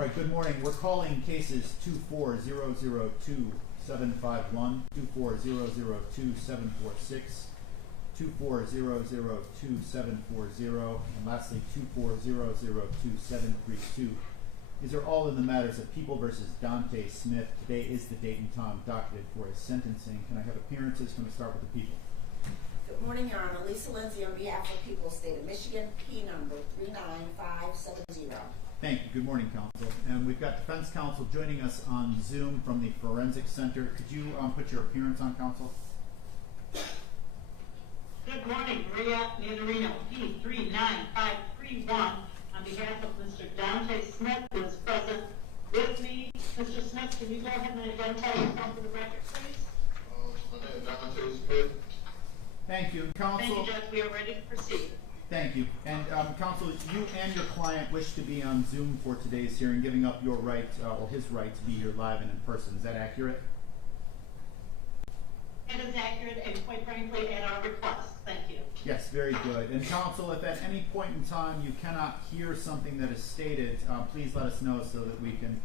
All right, good morning. We're calling cases 24002-751, 24002-746, 24002-740, and lastly 24002-732. These are all in the matters of People versus Dontae Smith. Today is the date and time docketed for his sentencing. Can I have appearances? Can we start with the people? Good morning, Your Honor. Lisa Lindsay on behalf of the people of the state of Michigan, P number 39570. Thank you. Good morning, counsel. And we've got defense counsel joining us on Zoom from the Forensic Center. Could you put your appearance on, counsel? Good morning, Maria Niederino, P39531, on behalf of Mr. Dontae Smith, who is present with me. Mr. Smith, can you go ahead and identify yourself for the record, please? My name is Dontae Smith. Thank you. Counsel. Thank you, Judge. We are ready to proceed. Thank you. And counsel, you and your client wish to be on Zoom for today's hearing, giving up your right, or his right, to be here live and in person. Is that accurate? It is accurate and quite frankly at our request. Thank you. Yes, very good. And counsel, if at any point in time you cannot hear something that is stated, please let us know so that we can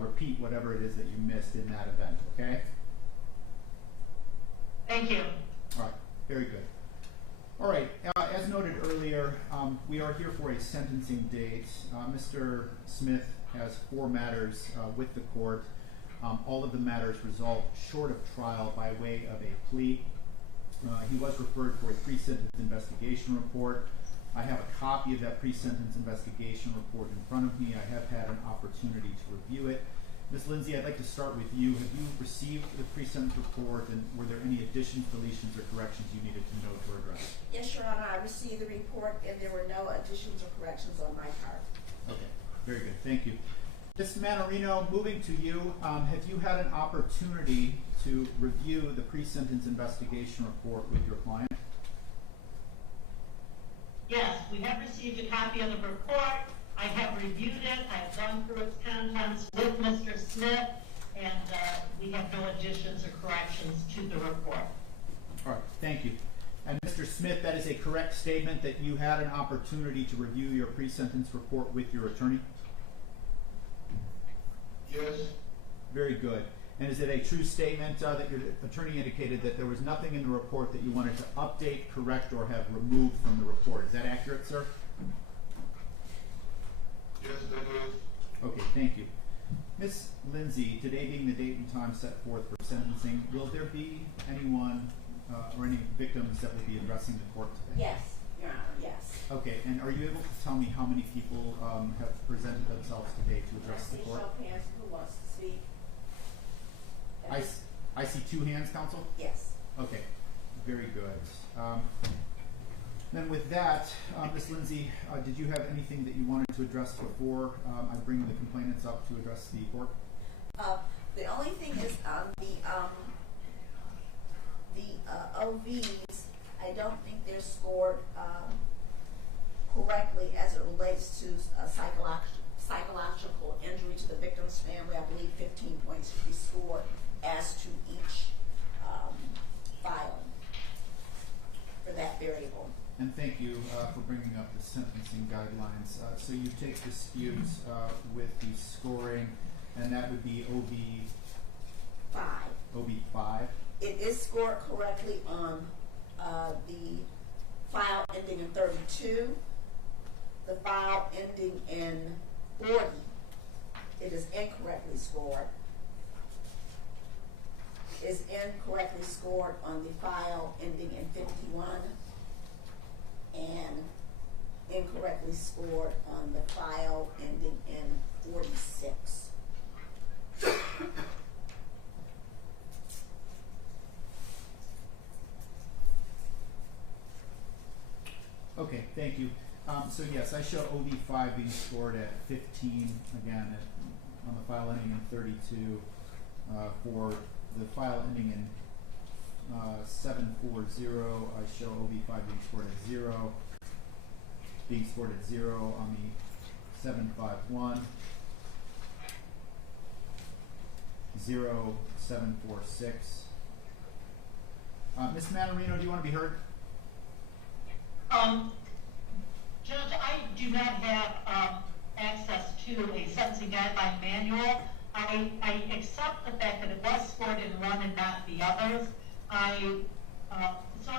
repeat whatever it is that you missed in that event, okay? Thank you. All right, very good. All right, as noted earlier, we are here for a sentencing date. Mr. Smith has 4 matters with the court. All of the matters resolved short of trial by way of a plea. He was referred for a pre-sentence investigation report. I have a copy of that pre-sentence investigation report in front of me. I have had an opportunity to review it. Ms. Lindsay, I'd like to start with you. Have you received the pre-sentence report, and were there any additions, deletions, or corrections you needed to note or address? Yes, Your Honor, I received the report and there were no additions or corrections on my part. Okay, very good. Thank you. Ms. Manarino, moving to you, have you had an opportunity to review the pre-sentence investigation report with your client? Yes, we have received a copy of the report. I have reviewed it. I have gone through its contents with Mr. Smith, and we have no additions or corrections to the report. All right, thank you. And Mr. Smith, that is a correct statement that you had an opportunity to review your pre-sentence report with your attorney? Yes. Very good. And is it a true statement that your attorney indicated that there was nothing in the report that you wanted to update, correct, or have removed from the report? Is that accurate, sir? Yes, that is. Okay, thank you. Ms. Lindsay, today being the date and time set forth for sentencing, will there be anyone or any victims that will be addressing the court today? Yes, Your Honor, yes. Okay, and are you able to tell me how many people have presented themselves today to address the court? Show of hands, who wants to speak? I see 2 hands, counsel? Yes. Okay, very good. Then with that, Ms. Lindsay, did you have anything that you wanted to address before I bring the complainants up to address the court? The only thing is the OVs, I don't think they're scored correctly as it relates to psychological injury to the victim's family. I believe 15 points should be scored as to each file for that variable. And thank you for bringing up the sentencing guidelines. So you take disputes with the scoring, and that would be OB 5. It is scored correctly on the file ending in 32, the file ending in 40. It is incorrectly scored. It is incorrectly scored on the file ending in 51 and incorrectly scored on the file ending in 46. Okay, thank you. So yes, I show OB5 being scored at 15, again, on the file ending in 32. For the file ending in 740, I show OB5 being scored at 0, on the 751, 0746. Ms. Manarino, do you want to be heard? Judge, I do not have access to a sentencing guideline manual. I accept the fact that it was scored in one and not the others. So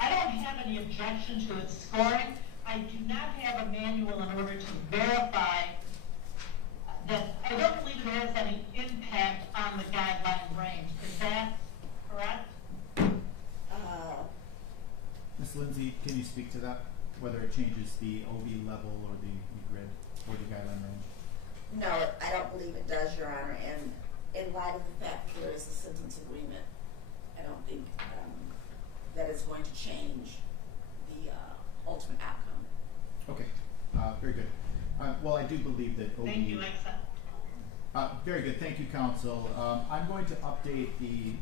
I don't have any objection to its scoring. I do not have a manual in order to verify that. I don't believe it has any impact on the guideline range. Is that correct? Ms. Lindsay, can you speak to that? Whether it changes the OV level or the grid or the guideline range? No, I don't believe it does, Your Honor, and in light of the fact there is a sentence agreement, I don't think that is going to change the ultimate outcome. Okay, very good. Well, I do believe that OV... Thank you, I accept. Very good, thank you, counsel. I'm going to update the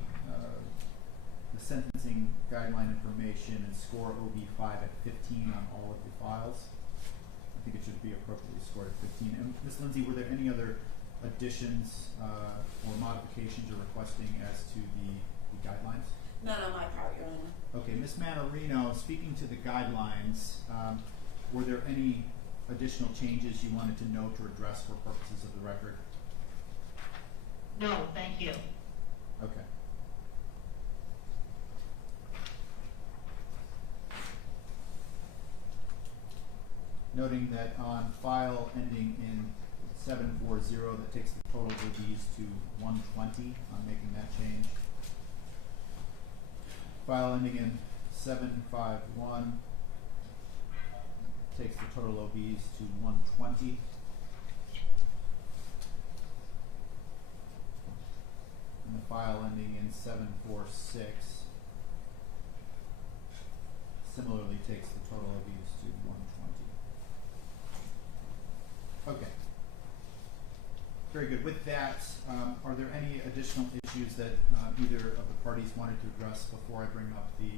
sentencing guideline information and score OV5 at 15 on all of the files. I think it should be appropriately scored at 15. And Ms. Lindsay, were there any other additions or modifications you're requesting as to the guidelines? None on my part, Your Honor. Okay, Ms. Manarino, speaking to the guidelines, were there any additional changes you wanted to note or address for purposes of the record? No, thank you. Okay. Noting that on file ending in 740, that takes the total OBs to 120. I'm making that change. File ending in 751 takes the total OBs to 120. And the file ending in 746 similarly takes the total OBs to 120. Okay. Very good. With that, are there any additional issues that either of the parties wanted to address before I bring up the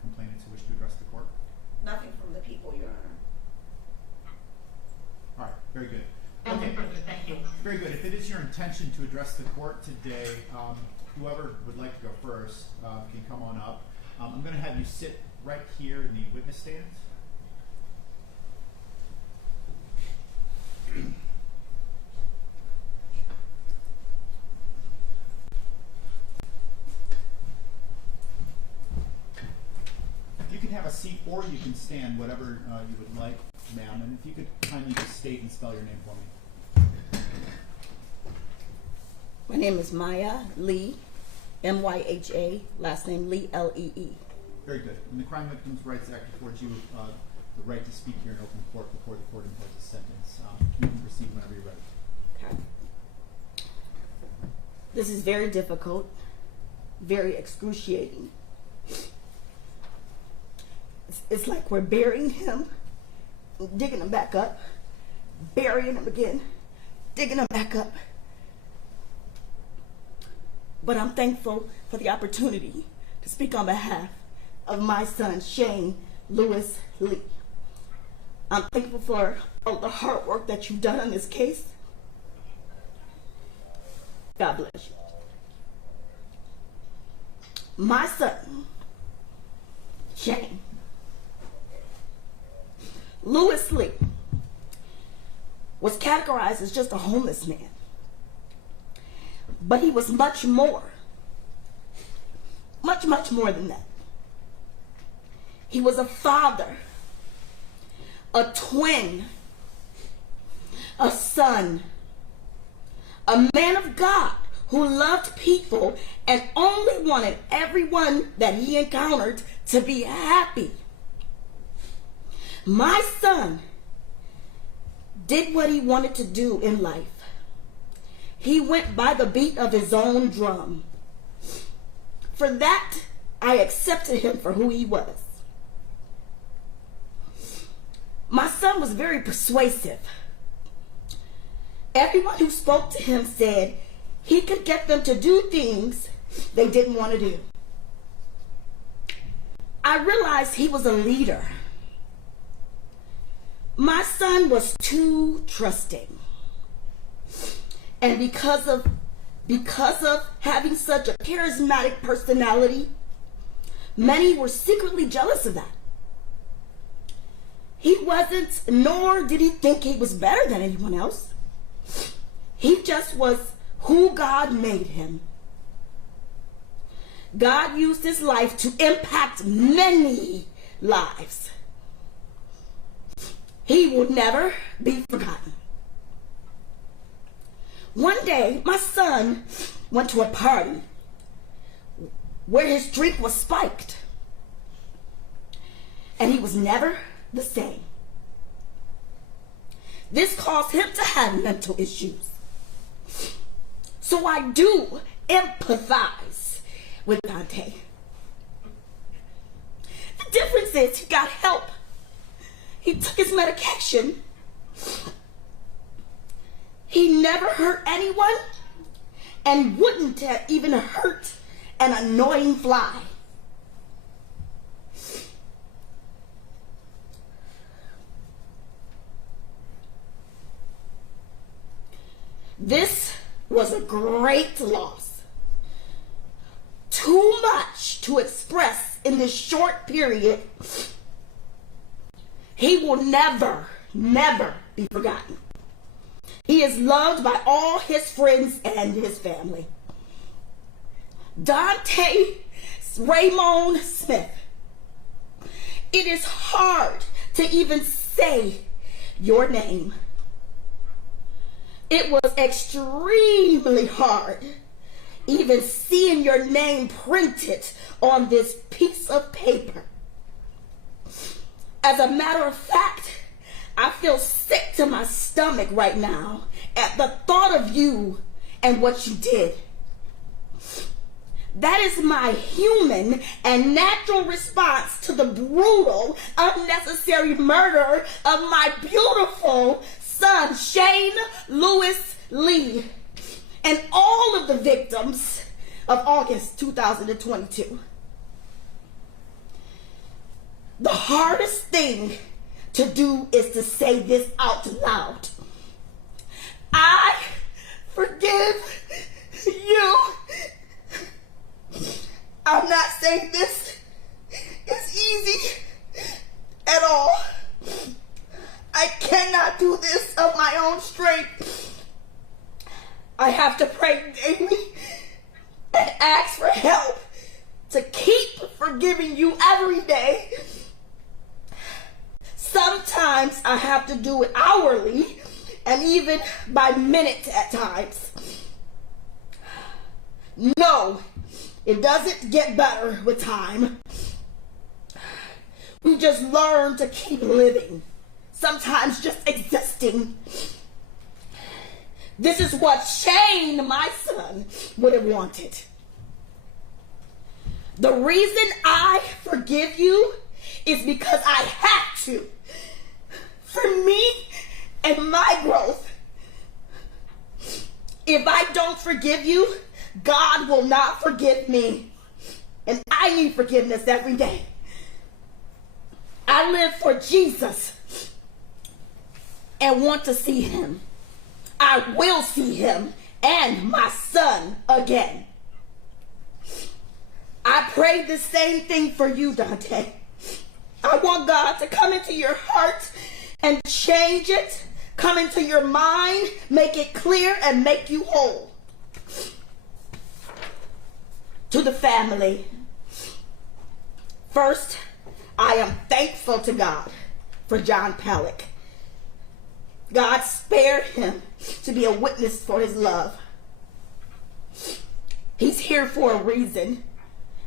complainants who wish to address the court? Nothing from the people, Your Honor. All right. Very good. Okay. Thank you. Very good. If it is your intention to address the court today, whoever would like to go first can come on up. I'm going to have you sit right here in the witness stand. You can have a seat or you can stand, whatever you would like, ma'am. And if you could kindly just state and spell your name for me. My name is Maya Lee, M-Y-H-A, last name Lee, L-E-E. Very good. And the Crime Victims' Rights Act affords you the right to speak here in open court before the court imposes a sentence. You can proceed whenever you're ready. Okay. This is very difficult, very excruciating. It's like we're burying him, digging him back up, burying him again, digging him back up. But I'm thankful for the opportunity to speak on behalf of my son, Shane Lewis Lee. I'm thankful for all the hard work that you've done on this case. God bless you. My son, Shane Lewis Lee, was categorized as just a homeless man. But he was much more than that. He was a father, a twin, a son, a man of God who loved people and only wanted everyone that he encountered to be happy. My son did what he wanted to do in life. He went by the beat of his own drum. For that, I accepted him for who he was. My son was very persuasive. Everyone who spoke to him said he could get them to do things they didn't want to do. I realized he was a leader. My son was too trusting. And because of having such a charismatic personality, many were secretly jealous of that. He wasn't, nor did he think he was better than anyone else. He just was who God made him. God used his life to impact many lives. He will never be forgotten. One day, my son went to a party where his drink was spiked, and he was never the same. This caused him to have mental issues. So I do empathize with Dontae. The difference is he got help. He took his medication. He never hurt anyone and wouldn't have even hurt an annoying fly. This was a great loss. Too much to express in this short period. He will never, never be forgotten. He is loved by all his friends and his family. Dontae Raymond Smith. It is hard to even say your name. It was extremely hard even seeing your name printed on this piece of paper. As a matter of fact, I feel sick to my stomach right now at the thought of you and what you did. That is my human and natural response to the brutal, unnecessary murder of my beautiful son, Shane Lewis Lee, and all of the victims of August 2022. The hardest thing to do is to say this out loud. I forgive you. I'm not saying this is easy at all. I cannot do this of my own strength. I have to pray daily and ask for help to keep forgiving you every day. Sometimes I have to do it hourly and even by minute at times. No, it doesn't get better with time. We just learn to keep living, sometimes just existing. This is what Shane, my son, would have wanted. The reason I forgive you is because I have to. For me and my growth. If I don't forgive you, God will not forgive me. And I need forgiveness every day. I live for Jesus and want to see him. I will see him and my son again. I pray the same thing for you, Dontae. I want God to come into your heart and change it, come into your mind, make it clear, and make you whole. To the family, first, I am thankful to God for John Pellick. God spared him to be a witness for his love. He's here for a reason,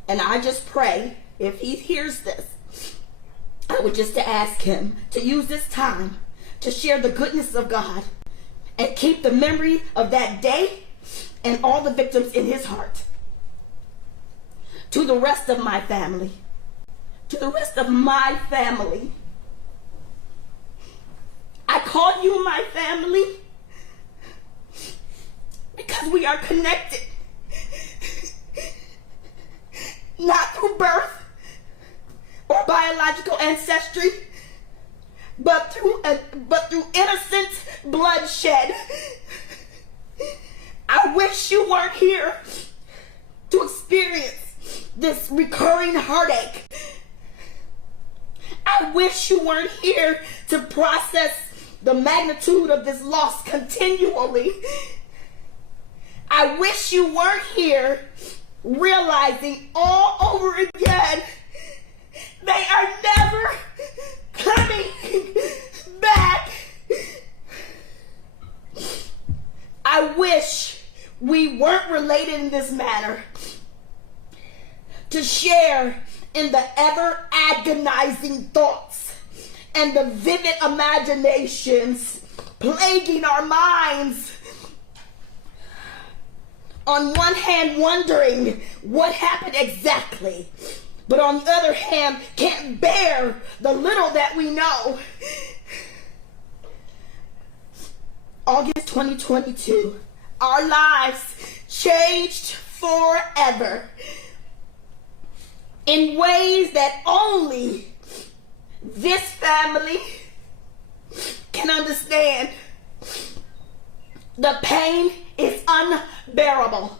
and I just pray if he hears this, I would just ask him to use this time to share the goodness of God and keep the memory of that day and all the victims in his heart. To the rest of my family, I call you my family because we are connected, not through birth or biological ancestry, but through innocent bloodshed. I wish you weren't here to experience this recurring heartache. I wish you weren't here to process the magnitude of this loss continually. I wish you weren't here realizing all over again they are never coming back. I wish we weren't related in this manner to share in the ever agonizing thoughts and the vivid imaginations plaguing our minds. On one hand, wondering what happened exactly, but on the other hand, can't bear the little that we know. August 2022, our lives changed forever in ways that only this family can understand. The pain is unbearable.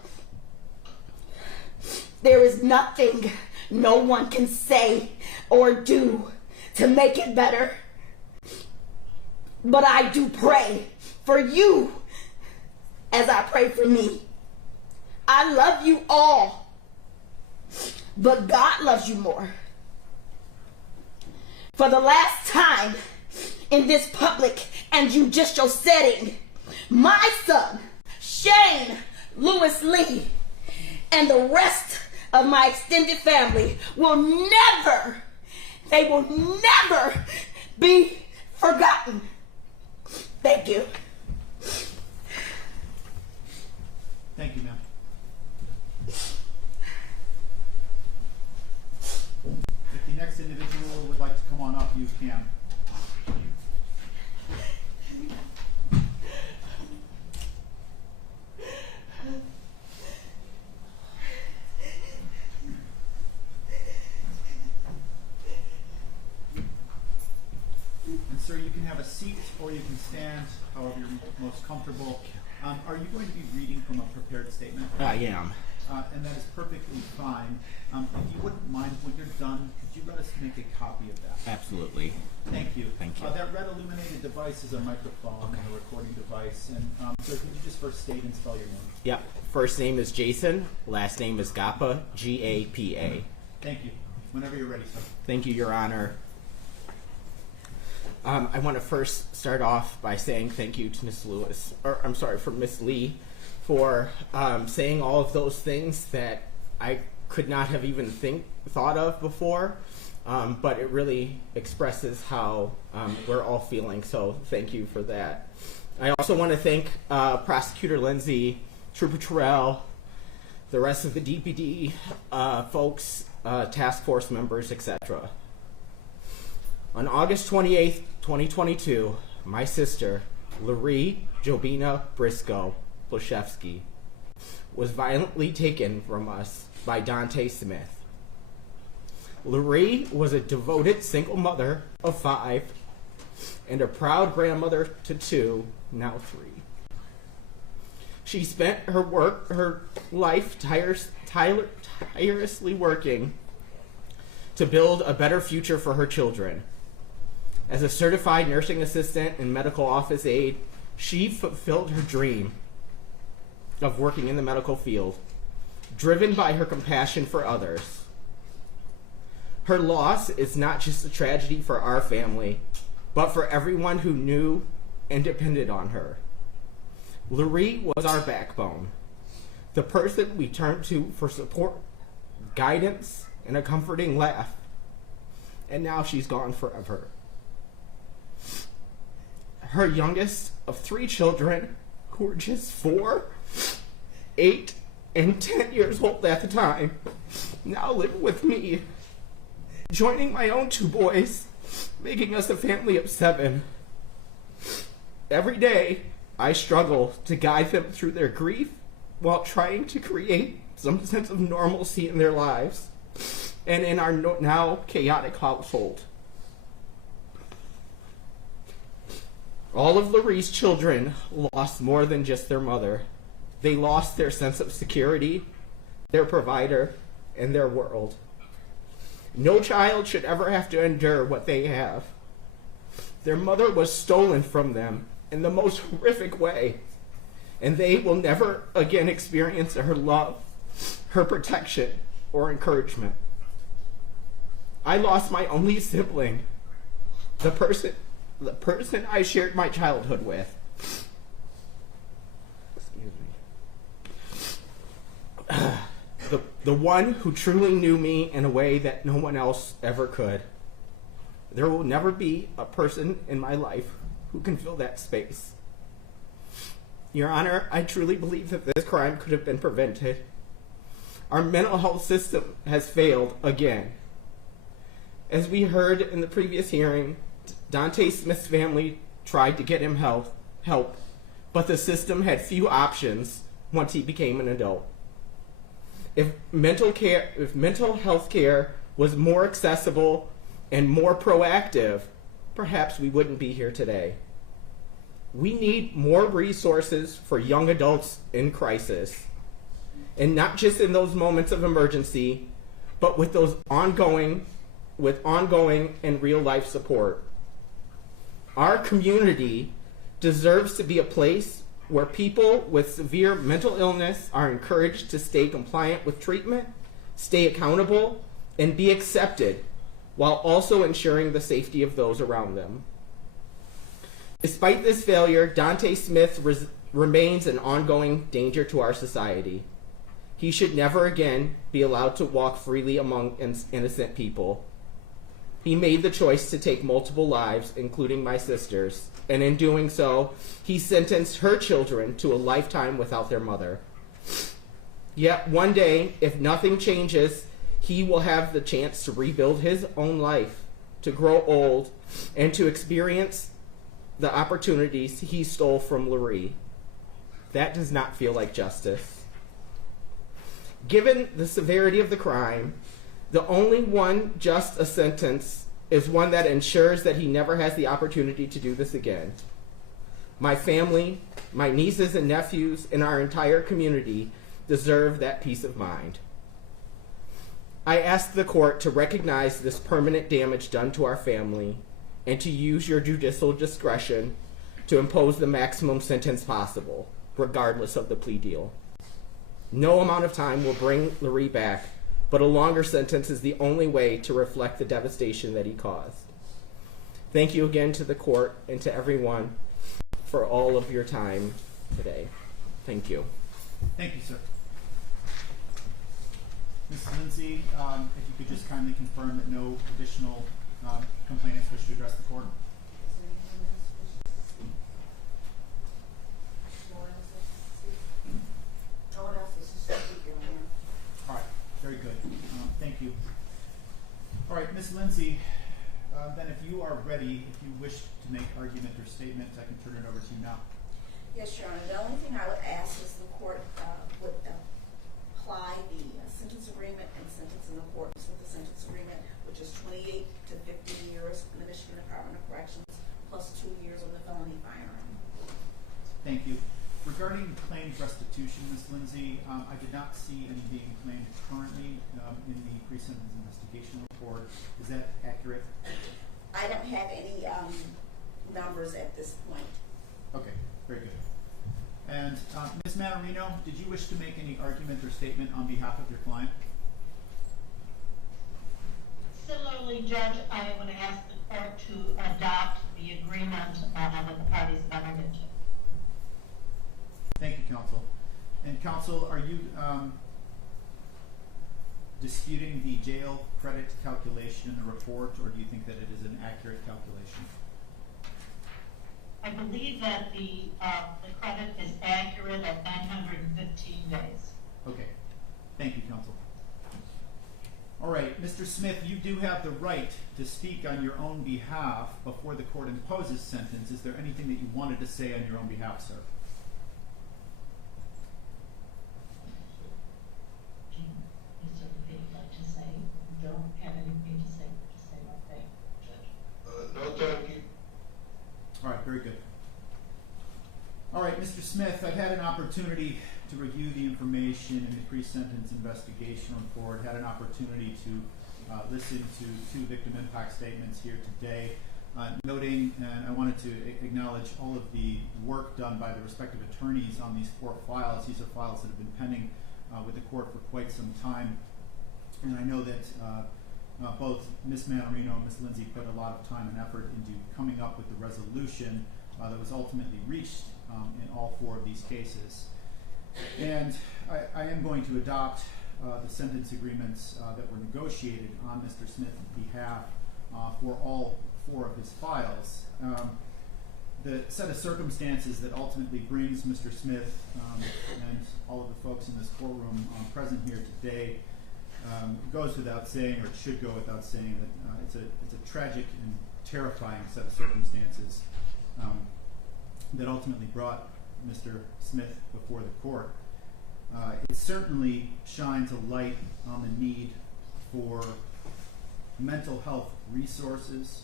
There is nothing no one can say or do to make it better. But I do pray for you as I pray for me. I love you all, but God loves you more. For the last time in this public and judicial setting, my son, Shane Lewis Lee, and the rest of my extended family will never be forgotten. Thank you. Thank you, ma'am. If the next individual would like to come on up, you can. And sir, you can have a seat or you can stand, however you're most comfortable. Are you going to be reading from a prepared statement? I am. And that is perfectly fine. If you wouldn't mind, when you're done, could you let us make a copy of that? Absolutely. Thank you. Thank you. That red illuminated device is a microphone and a recording device. And so could you just first state and spell your name? Yep. First name is Jason. Last name is Gapa. G-A-P-A. Thank you. Whenever you're ready, sir. Thank you, Your Honor. I want to first start off by saying thank you to Miss Lewis, or I'm sorry, for Miss Lee, for saying all of those things that I could not have even thought of before, but it really expresses how we're all feeling, so thank you for that. I also want to thank Prosecutor Lindsay, Trooper Terrell, the rest of the DPD folks, task force members, etc. On August 28th, 2022, my sister, Laree Jobina Briscoe Blaszewski, was violently taken from us by Dontae Smith. Laree was a devoted single mother of 5 and a proud grandmother to 2, now 3. She spent her life tirelessly working to build a better future for her children. As a certified nursing assistant and medical office aide, she fulfilled her dream of working in the medical field, driven by her compassion for others. Her loss is not just a tragedy for our family, but for everyone who knew and depended on her. Laree was our backbone, the person we turned to for support, guidance, and a comforting laugh. And now she's gone forever. Her youngest of 3 children, who were just 4, 8, and 10 years old at the time, now live with me, joining my own 2 boys, making us a family of 7. Every day, I struggle to guide them through their grief while trying to create some sense of normalcy in their lives and in our now chaotic household. All of Laree's children lost more than just their mother. They lost their sense of security, their provider, and their world. No child should ever have to endure what they have. Their mother was stolen from them in the most horrific way, and they will never again experience her love, her protection, or encouragement. I lost my only sibling, the person I shared my childhood with. Excuse me. The one who truly knew me in a way that no one else ever could. There will never be a person in my life who can fill that space. Your Honor, I truly believe that this crime could have been prevented. Our mental health system has failed again. As we heard in the previous hearing, Dontae Smith's family tried to get him help, but the system had few options once he became an adult. If mental health care was more accessible and more proactive, perhaps we wouldn't be here today. We need more resources for young adults in crisis, and not just in those moments of emergency, but with those ongoing and real life support. Our community deserves to be a place where people with severe mental illness are encouraged to stay compliant with treatment, stay accountable, and be accepted, while also ensuring the safety of those around them. Despite this failure, Dontae Smith remains an ongoing danger to our society. He should never again be allowed to walk freely among innocent people. He made the choice to take multiple lives, including my sister's, and in doing so, he sentenced her children to a lifetime without their mother. Yet one day, if nothing changes, he will have the chance to rebuild his own life, to grow old, and to experience the opportunities he stole from Lurie. That does not feel like justice. Given the severity of the crime, the only one just a sentence is one that ensures that he never has the opportunity to do this again. My family, my nieces and nephews, and our entire community deserve that peace of mind. I ask the court to recognize this permanent damage done to our family and to use your judicial discretion to impose the maximum sentence possible, regardless of the plea deal. No amount of time will bring Lurie back, but a longer sentence is the only way to reflect the devastation that he caused. Thank you again to the court and to everyone for all of your time today. Thank you. Thank you, sir. Ms. Lindsay, if you could just kindly confirm that no additional complainants wish to address the court. No one else is speaking on him. All right, very good. Thank you. All right, Ms. Lindsay, then if you are ready, if you wish to make argument or statement, I can turn it over to you now. Yes, Your Honor. The only thing I would ask is the court would apply the sentence agreement and sentence in accordance with the sentence agreement, which is 28 to 50 years in the Michigan Department of Corrections, plus 2 years on the felony firearm. Thank you. Regarding claimed restitution, Ms. Lindsay, I did not see any being claimed currently in the pre-sentence investigation report. Is that accurate? I don't have any numbers at this point. Okay, very good. And Ms. Manorino, did you wish to make any argument or statement on behalf of your client? Similarly, Judge, I would ask the court to adopt the agreement that the parties have entered into. Thank you, counsel. And counsel, are you disputing the jail credit calculation in the report, or do you think that it is an accurate calculation? I believe that the credit is accurate at 915 days. Okay. Thank you, counsel. All right, Mr. Smith, you do have the right to speak on your own behalf before the court imposes sentence. Is there anything that you wanted to say on your own behalf, sir? Don't have anything to say about that, Judge. No, thank you. All right, very good. All right, Mr. Smith, I've had an opportunity to review the information in the pre-sentence investigation report, had an opportunity to listened to two victim impact statements here today, noting, and I wanted to acknowledge all of the work done by the respective attorneys on these 4 files. These are files that have been pending with the court for quite some time, and I know that both Ms. Manarino and Ms. Lindsay put a lot of time and effort into coming up with the resolution that was ultimately reached in all 4 of these cases. And I am going to adopt the sentence agreements that were negotiated on Mr. Smith's behalf for all 4 of his files. The set of circumstances that ultimately brings Mr. Smith and all of the folks in this courtroom present here today goes without saying, or it should go without saying, that it's a tragic and terrifying set of circumstances that ultimately brought Mr. Smith before the court. It certainly shines a light on the need for mental health resources,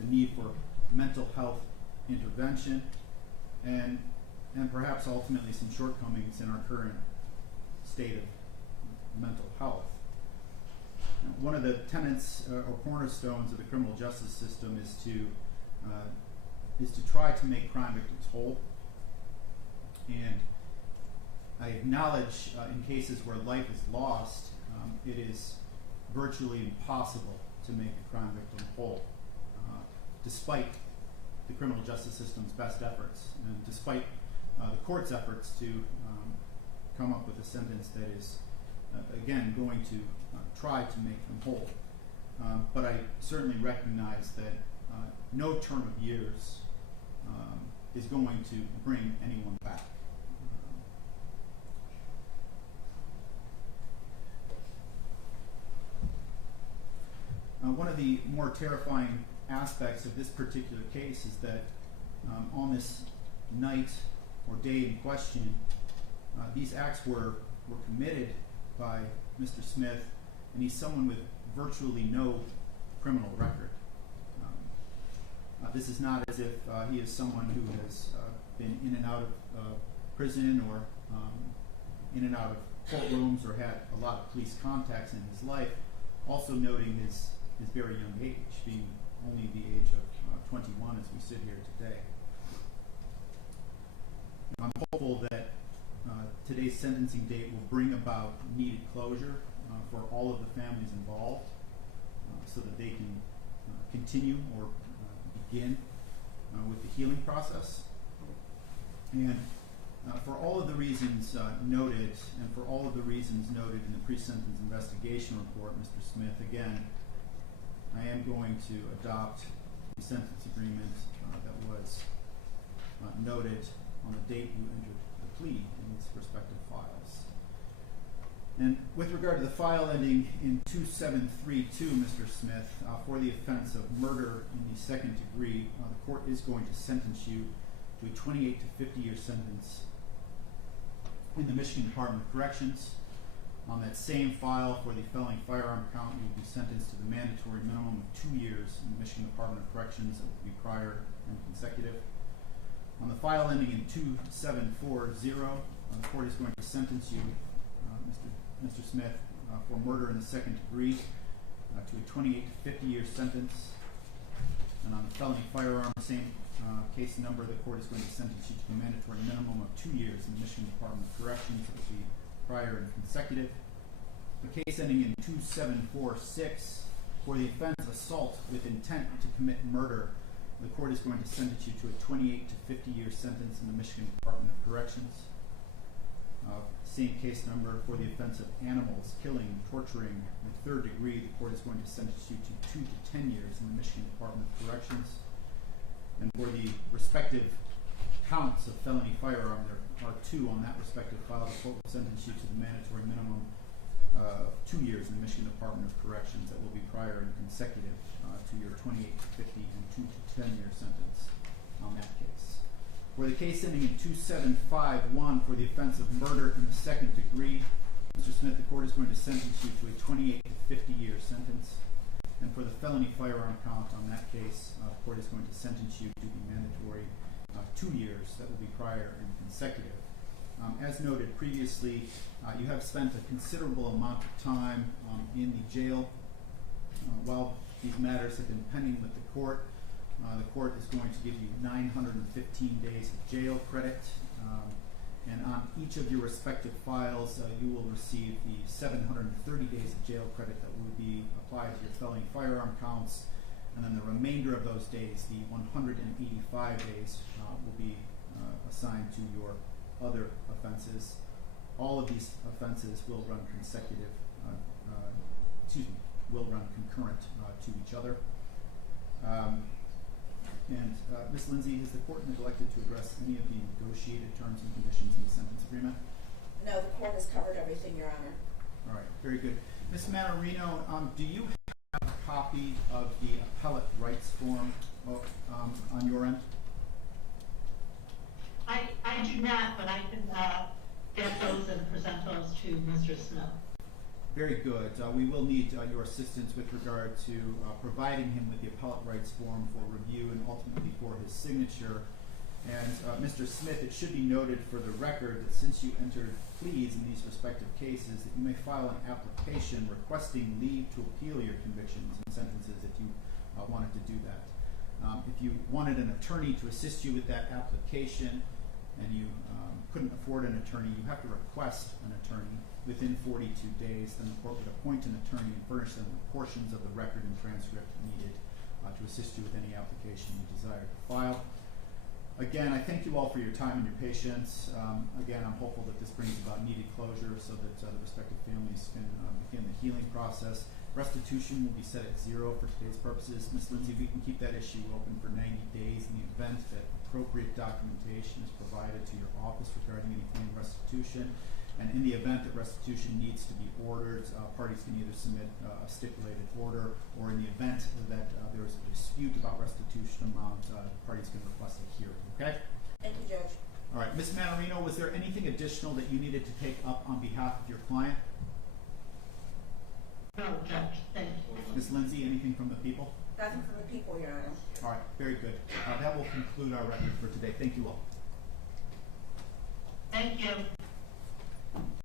the need for mental health intervention, and perhaps ultimately some shortcomings in our current state of mental health. One of the tenets or cornerstones of the criminal justice system is to try to make crime victims whole. And I acknowledge in cases where life is lost, it is virtually impossible to make a crime victim whole, despite the criminal justice system's best efforts, and despite the court's efforts to come up with a sentence that is, again, going to try to make them whole. But I certainly recognize that no term of years is going to bring anyone back. One of the more terrifying aspects of this particular case is that on this night or day in question, these acts were committed by Mr. Smith, and he's someone with virtually no criminal record. This is not as if he is someone who has been in and out of prison or in and out of courtrooms or had a lot of police contacts in his life, also noting his very young age, being only the age of 21 as we sit here today. I'm hopeful that today's sentencing date will bring about needed closure for all of the families involved so that they can continue or begin with the healing process. And for all of the reasons noted, and for all of the reasons noted in the pre-sentence investigation report, Mr. Smith, again, I am going to adopt the sentence agreement that was noted on the date you entered the plea in these respective files. And with regard to the file ending in 2732, Mr. Smith, for the offense of murder in the second degree, the court is going to sentence you to a 28 to 50-year sentence in the Michigan Department of Corrections. On that same file for the felony firearm count, you will be sentenced to the mandatory minimum of 2 years in the Michigan Department of Corrections that will be prior and consecutive. On the file ending in 2740, the court is going to sentence you, Mr. Smith, for murder in the second degree to a 28 to 50-year sentence. And on the felony firearm, same case number, the court is going to sentence you to the mandatory minimum of 2 years in the Michigan Department of Corrections that will be prior and consecutive. The case ending in 2746, for the offense of assault with intent to commit murder, the court is going to sentence you to a 28 to 50-year sentence in the Michigan Department of Corrections. Same case number, for the offense of animals, killing, torturing, in the third degree, the court is going to sentence you to 2 to 10 years in the Michigan Department of Corrections. And for the respective counts of felony firearm, there are 2 on that respective file. The court will sentence you to the mandatory minimum of 2 years in the Michigan Department of Corrections that will be prior and consecutive to your 28 to 50 and 2 to 10-year sentence on that case. For the case ending in 2751, for the offense of murder in the second degree, Mr. Smith, the court is going to sentence you to a 28 to 50-year sentence. And for the felony firearm count on that case, the court is going to sentence you to the mandatory 2 years that will be prior and consecutive. As noted previously, you have spent a considerable amount of time in the jail while these matters have been pending with the court is going to give you 915 days of jail credit. And on each of your respective files, you will receive the 730 days of jail credit that will be applied to your felony firearm counts. And then the remainder of those days, the 185 days, will be assigned to your other offenses. All of these offenses will run concurrent to each other. Ms. Lindsay, has the court neglected to address any of the negotiated terms and conditions in the sentence agreement? No, the court has covered everything, Your Honor. All right, very good. Ms. Manarino, do you have a copy of the appellate rights form on your end? I do not, but I can get those and present those to Mr. Smith. Very good. We will need your assistance with regard to providing him with the appellate rights form for review and ultimately for his signature. And Mr. Smith, it should be noted for the record that since you entered pleas in these respective cases, that you may file an application requesting leave to appeal your convictions and sentences if you wanted to do that. If you wanted an attorney to assist you with that application and you couldn't afford an attorney, you have to request an attorney within 42 days. Then the court would appoint an attorney and furnish them with portions of the record and transcript needed to assist you with any application you desire to file. Again, I thank you all for your time and your patience. Again, I'm hopeful that this brings about needed closure so that the respective families can begin the healing process. Restitution will be set at 0 for today's purposes. Ms. Lindsay, we can keep that issue open for 90 days in the event that appropriate documentation is provided to your office regarding any claim restitution. And in the event that restitution needs to be ordered, parties can either submit a stipulated order, or in the event that there is a dispute about restitution amount, parties can request a hearing. Okay? Thank you, Judge. All right, Ms. Manarino, was there anything additional that you needed to take up on behalf of your client? No, Judge, thank you. Ms. Lindsay, anything from the people? Nothing from the people, Your Honor. All right, very good. That will conclude our record for today. Thank you all. Thank you.